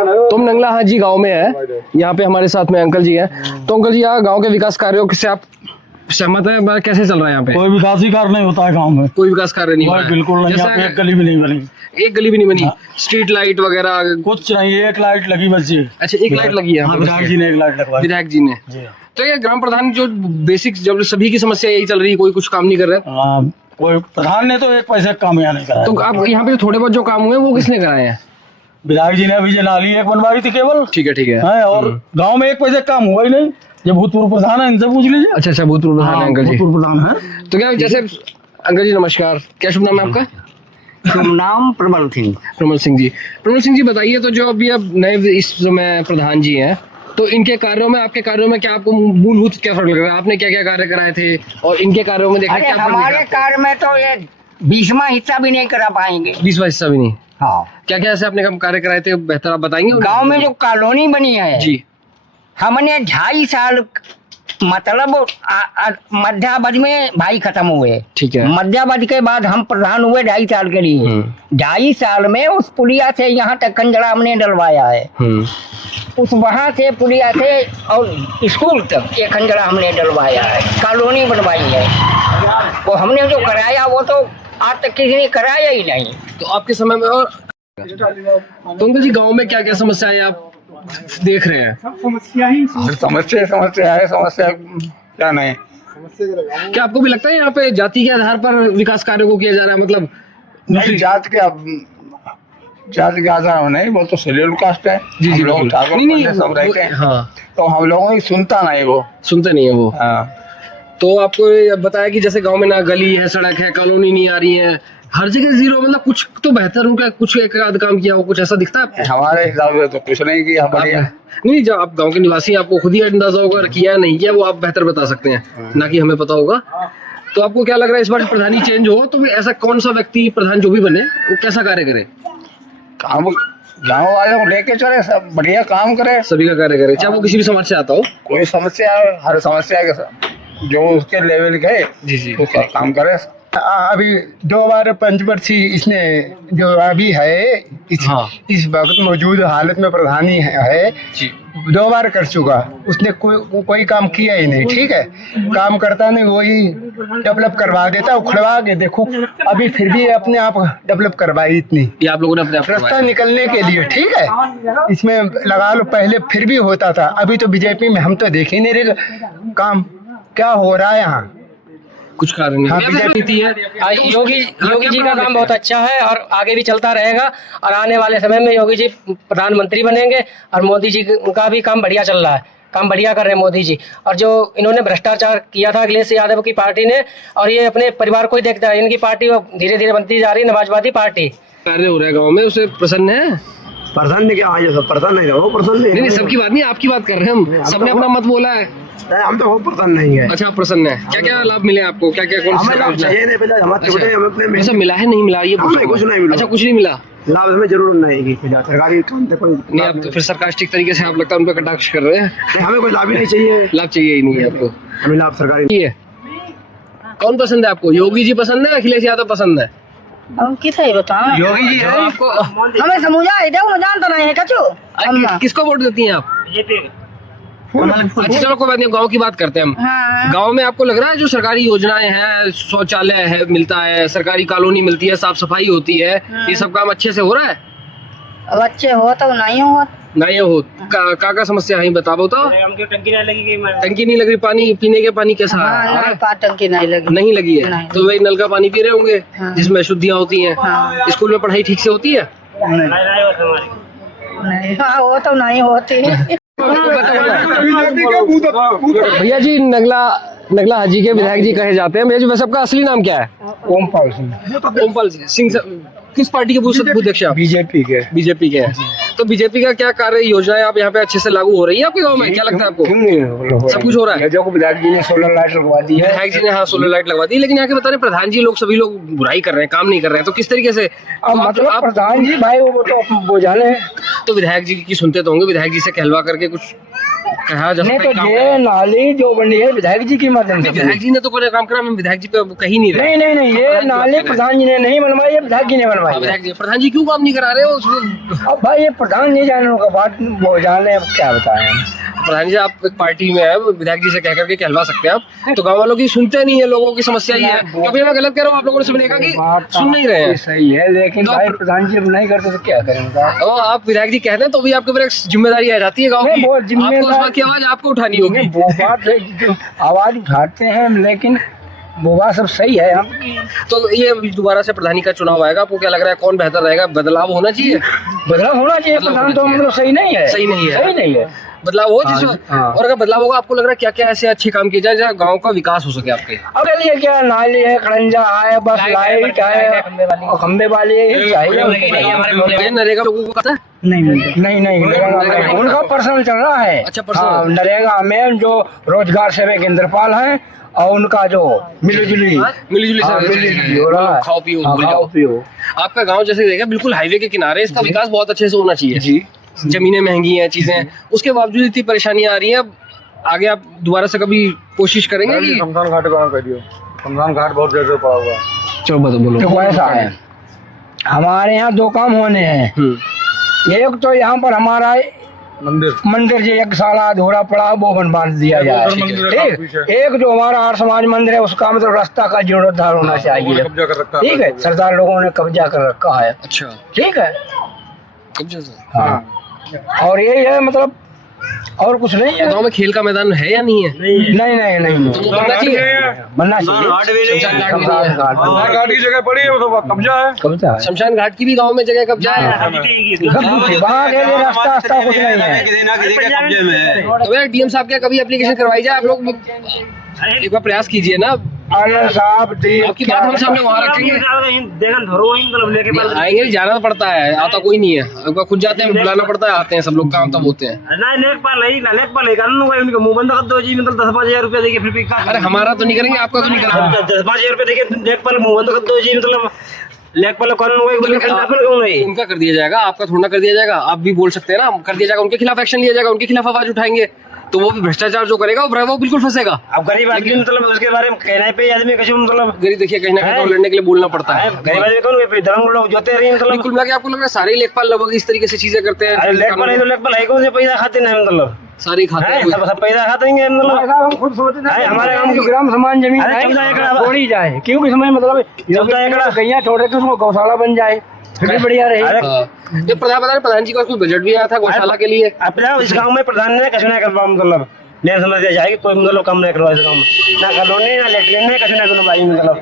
तो हम नंगला हाजी गांव में है, यहाँ पे हमारे साथ में अंकल जी हैं। तो अंकल जी, यहाँ गांव के विकास कार्यों से आप सहमत है? कैसे चल रहा है यहाँ पे? कोई विकास ही कार्य नहीं होता है गांव में, कोई विकास कार्य नहीं हो रहा है? बिल्कुल नहीं। यहाँ पे एक गली भी नहीं बनी, एक गली भी नहीं बनी, स्ट्रीट लाइट वगैरह कुछ नहीं। एक लाइट लगी बस जी। अच्छा, एक लाइट लगी है? विधायक जी ने एक लाइट लगवाई। विधायक जी ने? तो ये ग्राम प्रधान जो बेसिक, जब सभी की समस्या यही चल रही है, कोई कुछ काम नहीं कर रहा है। कोई प्रधान ने तो एक पैसे का काम यहाँ नहीं कराया। तो आप यहाँ पे थोड़े बहुत जो काम हुए वो किसने कराए हैं? विधायक जी ने अभी जो नाली एक बनवाई थी केवल, ठीक है, ठीक है। और गांव में एक पैसे काम हुआ ही नहीं। ये भूतपूर्व प्रधान है, इनसे पूछ लीजिए। अच्छा अच्छा, भूतपूर्व प्रधान है अंकल जी। भूतपूर्व प्रधान है। तो क्या जैसे, अंकल जी नमस्कार, क्या शुभ नाम है आपका? शुभ नाम प्रबल सिंह। प्रबल सिंह जी। प्रबल सिंह जी, बताइए तो जो अभी अब नए इस समय प्रधान जी हैं, तो इनके कार्यों में, आपके कार्यों में क्या आपको मूलभूत क्या फर्क लग रहा है? आपने क्या क्या कार्य कराए थे और इनके कार्यों में देखा अरे क्या फर्क हमारे कार्य में तो ये 20वां हिस्सा भी नहीं करा पाएंगे। 20वां हिस्सा भी नहीं? हाँ। क्या क्या ऐसे आपने कार्य कराए थे, बेहतर आप बताएंगे? गांव में जो कॉलोनी बनी है जी, हमने 2.5 साल, मतलब मध्यावधि में भाई खत्म हुए। ठीक है। मध्यावधि के बाद हम प्रधान हुए 2.5 साल के लिए। 2.5 साल में उस पुलिया से यहाँ तक कंजड़ा हमने डलवाया है। उस वहाँ से पुलिया से और स्कूल तक ये खंजरा हमने डलवाया है, कॉलोनी बनवाई है। वो हमने जो कराया वो तो आज तक किसी ने कराया ही नहीं। तो आपके समय में, और तो अंकल जी गाँव में क्या क्या समस्याएं आप देख रहे हैं? समस्या क्या नहीं। क्या आपको भी लगता है यहाँ पे जाति के आधार पर विकास कार्यों को किया जा रहा है? मतलब नहीं, जात के आधार में नहीं, वो तो शेड्यूल कास्ट है। जी जी, लोग ठाकुर सब रहते हैं। हाँ, तो हम लोगों की सुनता नहीं, वो सुनते नहीं है वो। हाँ। तो आपको ये बताया कि जैसे गांव में ना गली है, सड़क है, कॉलोनी नहीं आ रही है, हर जगह जीरो, मतलब कुछ तो बेहतर हो क्या? कुछ एक आध काम किया हो, कुछ ऐसा दिखता है आपको? हमारे हिसाब से तो कुछ नहीं किया। बढ़िया नहीं, जब आप गांव के निवासी, आपको खुद ही अंदाजा होगा किया नहीं किया, वो आप बेहतर बता सकते हैं, ना कि हमें पता होगा। तो आपको क्या लग रहा है इस बार प्रधानी चेंज हो तो ऐसा कौन सा व्यक्ति प्रधान जो भी बने वो कैसा कार्य करे? काम गाँव वालों को लेके चले, सब बढ़िया काम करे, सभी का कार्य करे, चाहे वो किसी भी समाज से आता हो। कोई समस्या, हर समस्या के जो उसके लेवल के जी जी, उसका काम करे। अभी 2 बार पंचवर्षीय इसने जो अभी है इस वक्त मौजूद हालत में प्रधानी है जी, 2 बार कर चुका। उसने कोई काम किया ही नहीं। ठीक है, काम करता नहीं, वही डेवलप करवा देता, उखड़वा के देखो अभी फिर भी अपने आप डेवलप करवाई इतनी। ये आप लोगों ने अपने आप रास्ता निकलने के लिए। ठीक है, इसमें लगा लो, पहले फिर भी होता था, अभी तो बीजेपी में हम तो देख ही नहीं रहे काम क्या हो रहा है यहाँ। कुछ कार्य नहीं। हाँ, बीजेपी है। योगी जी का काम बहुत अच्छा है और आगे भी चलता रहेगा। और आने वाले समय में योगी जी प्रधानमंत्री बनेंगे और मोदी जी का भी काम बढ़िया चल रहा है, काम बढ़िया कर रहे हैं मोदी जी। और जो इन्होंने भ्रष्टाचार किया था अखिलेश यादव की पार्टी ने, और ये अपने परिवार को ही देखता है, इनकी पार्टी धीरे धीरे बनती जा रही है समाजवादी पार्टी। कार्य हो रहा है गाँव में, उसे प्रसन्न है? प्रसन्न क्या है, सब प्रसन्न नहीं रहो, प्रसन्न नहीं, सबकी बात नहीं, आपकी बात कर रहे हैं हम। सबने अपना मत बोला है, हम तो प्रसन्न नहीं है। अच्छा, प्रसन्न है। क्या क्या लाभ मिले आपको? क्या क्या कौन सा लाभ चाहिए? हमें मिला है, नहीं मिला? ये कुछ नहीं मिला। अच्छा, कुछ नहीं मिला। लाभ हमें जरूर नहीं, सरकारी काम नहीं, आप तो फिर सरकास्टिक तरीके से आप लगता है उन पर कटाक्ष कर रहे हैं। हमें कोई लाभ ही नहीं चाहिए। लाभ चाहिए ही नहीं है आपको? हमें लाभ सरकारी है। कौन पसंद है आपको? योगी जी पसंद है, अखिलेश यादव पसंद है? किसे बताओ, योगी जी है आपको? हमें समझा जानता नहीं है कचू। किसको वोट देती हैं आप? अच्छा, चलो कोई बात नहीं, गांव की बात करते हैं हम। हाँ। गांव में आपको लग रहा है जो सरकारी योजनाएं हैं, शौचालय है मिलता है, सरकारी कॉलोनी मिलती है, साफ सफाई होती है, ये सब काम अच्छे से हो रहा है? अब अच्छे हो तो नहीं हो, नहीं हो। का समस्या है बताओ तो? टंकी नहीं लगी, टंकी नहीं लग रही, पानी पीने के पानी कैसा है? टंकी नहीं लगी। नहीं लगी है? नहीं। तो वही नल का पानी पी रहे होंगे जिसमें शुद्धियाँ होती हैं। स्कूल में पढ़ाई ठीक से होती है? नहीं, वो तो नहीं होती। भैया जी, नगला हाजी के विधायक जी कहे जाते हैं। भैया जी, वैसे आपका असली नाम क्या है? ओमपाल सिंह। ओमपाल सिंह। किस पार्टी के बूथ अध्यक्ष आप? बीजेपी के। बीजेपी के हैं। तो बीजेपी का क्या कार्य योजनाएं आप यहाँ पे अच्छे से लागू हो रही है आपके गाँव में? क्या लगता है आपको? सब कुछ हो रहा है? जो विधायक जी ने सोलर लाइट लगवा दी है। विधायक जी ने हाँ सोलर लाइट लगवा दी, लेकिन यहाँ के बता रहे प्रधान जी लोग सभी लोग बुराई कर रहे हैं, काम नहीं कर रहे हैं। तो किस तरीके से? मतलब प्रधान जी भाई वो तो वो जाने। तो विधायक जी की सुनते तो होंगे, विधायक जी से कहलवा करके कुछ कहा जा नहीं सकता तो है ये नाली जो बनी है विधायक जी की माध्यम से विधायक जी ने तो कोई काम करा, हम विधायक जी पे कहीं नहीं रहे। नहीं ये नाली प्रधान जी ने नहीं बनवाई, ये विधायक जी ने बनवाई है। विधायक जी, प्रधान जी क्यों काम नहीं करा रहे हो उसमें? अब भाई ये प्रधान नहीं जाने का बात, वो जाने, अब क्या बताएं हम। प्रधान जी आप एक पार्टी में है, विधायक जी से कह करके कहलवा सकते हैं आप, तो गाँव वालों की सुनते नहीं है, लोगों की समस्या ही है। कभी मैं गलत कह रहा हूँ, आप लोगों ने सुनेगा कि सुन नहीं रहे हैं। सही है, लेकिन तो भाई प्रधान जी नहीं करते तो क्या करेंगे। तो आप विधायक जी कहते हैं तो भी आपके ऊपर एक जिम्मेदारी आ जाती है गाँव की, नहीं, वो जिम्मेदारी- आपको उस बात की आवाज आपको उठानी होगी। वो बात है, जो आवाज उठाते हैं, लेकिन वो बात सब सही है। हम तो ये दोबारा से प्रधानी का चुनाव आएगा, आपको क्या लग रहा है कौन बेहतर रहेगा? बदलाव होना चाहिए, बदलाव होना चाहिए। बदलाव प्रधान होना तो चाहिए। मतलब सही नहीं है, सही नहीं है। सही नहीं है। बदलाव हो जिसमें, हाँ। और अगर बदलाव होगा आपको लग रहा है क्या क्या ऐसे अच्छे काम किए जाए जहाँ गाँव का विकास हो सके आपके? अब ये क्या नाली है, खड़ंजा है, बस लाइट है और खंबे वाली चाहिए। ये नरेगा लोगों को पता है? नहीं नरेगा में उनका पर्सनल चल रहा है। अच्छा, पर्सनल। हाँ, नरेगा में जो रोजगार सेवक इंद्रपाल है और उनका जो मिलीजुली मिलीजुली मिलीजुली हो रहा है। खाओ पियो हाँ, भूल खाओ जाओ। पियो। आपका गांव जैसे देखा बिल्कुल हाईवे के किनारे, इसका विकास बहुत अच्छे से होना चाहिए जी। जमीनें महंगी हैं, चीजें हैं, उसके बावजूद इतनी परेशानियां आ रही हैं। अब आगे आप दोबारा से कभी कोशिश करेंगे कि शमशान घाट का काम कर दियो, शमशान घाट बहुत जगह पड़ा हुआ है। चलो बोलो। देखो ऐसा है, हमारे यहाँ दो काम होने हैं। एक तो यहाँ पर हमारा मंदिर जो एक साल अधूरा पड़ा, वो बनवा दिया जाए। ठीक, एक जो हमारा आर्य समाज मंदिर है, उसका मतलब रास्ता का जीर्णोद्धार होना चाहिए। कब्जा कर रखा है। ठीक है, सरदार लोगों ने कब्जा कर रखा है। अच्छा, ठीक है, कब्जा से। हाँ। और यही है, मतलब और कुछ नहीं है। गांव में खेल का मैदान है या नहीं है? नहीं तो वो बनना चाहिए। बनना चाहिए। शमशान घाट भी नहीं है। शमशान घाट की जगह पड़ी है, वो तो कब्जा है। कब्जा है। शमशान घाट की भी गांव में जगह कब्जा है। वहाँ के लिए रास्ता कुछ नहीं है। तो भैया डीएम साहब क्या कभी एप्लीकेशन करवाई जाए? आप लोग एक बार प्रयास कीजिए ना, अरे साहब दी आपकी बात हम सामने वहाँ रखेंगे। आएंगे, जाना तो पड़ता है, आता कोई नहीं है, आपका खुद जाते हैं, बुलाना पड़ता है, आते हैं सब लोग, काम तब होते हैं। अरे हमारा तो नहीं करेंगे, आपका तो नहीं करेंगे। उनका कर दिया जाएगा, आपका थोड़ा कर दिया जाएगा। आप भी बोल सकते हैं ना, कर दिया जाएगा, उनके खिलाफ एक्शन लिया जाएगा, उनके खिलाफ आवाज उठाएंगे, तो वो भी भ्रष्टाचार जो करेगा वो बिल्कुल फंसेगा। अब गरीब आदमी मतलब उसके बारे में कहने पे आदमी कुछ मतलब गरीब देखिए कहीं ना कहीं तो लड़ने के लिए बोलना पड़ता है। गरीब आदमी कौन धर्म लोग जोते रही मतलब कुल मिला के आपको लग रहा है सारे लेखपाल लगभग इस तरीके से चीजें करते हैं? अरे लेखपाल है तो लेखपाल है कौन से पैसा खाते नहीं मतलब सारे खाते हैं। सब पैसा खाते हैं मतलब हम खुद सोचते हैं हमारे गांव की ग्राम समान जमीन अरे है, 14 एकड़ छोड़ी जाए, क्योंकि समय मतलब 14 एकड़ गैया छोड़ के उसको गौशाला बन जाए, फिर भी बढ़िया रहे। हाँ। जब प्रधान जी का कोई बजट भी आया था गौशाला के लिए। अपना इस गांव में प्रधान ने कछु नहीं करवा मतलब नहीं समझ दिया जाए कि कोई मतलब काम नहीं करवा इस गांव में, ना कॉलोनी ना लेटरिन नहीं कछु नहीं करवाई मतलब।